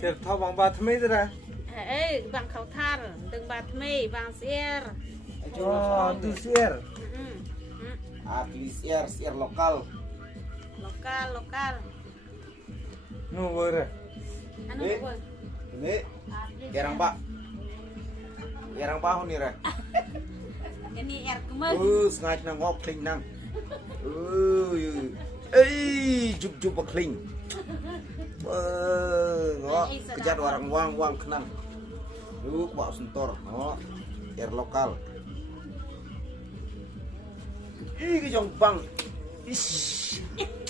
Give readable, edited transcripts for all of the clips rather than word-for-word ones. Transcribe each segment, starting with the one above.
Sir thao bằng ba thmấy ra. Ê, bằng khẩu thar, đừng bạt mê, bằng sier. Tu sir. Siar lokal. Lokal. Nu vừa. Ano Eh. ba? Ini Gerang Pak. Gerang Pak nih re. Ini air kemen. Sengaja nang ngop kling nang. Juk pak kling. Ngok kejar orang wang kenang. Lu bawa sentor, no. Air lokal. Cái dòng băng. Hãy subscribe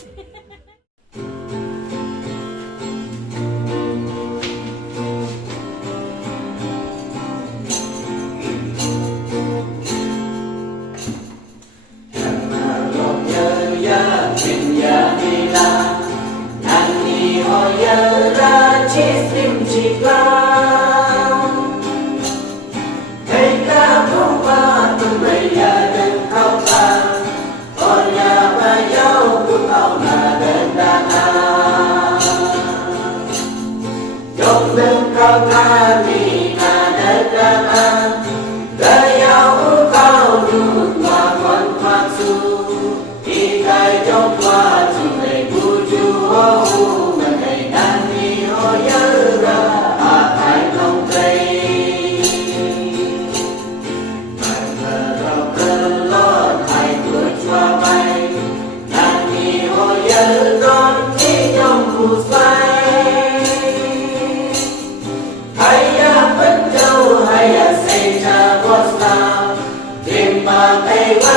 cho kênh Ghiền Mì Gõ để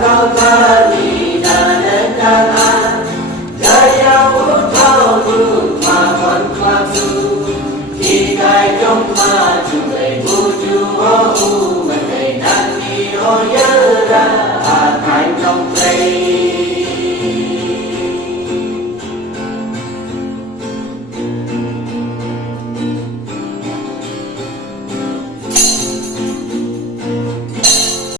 không bỏ lỡ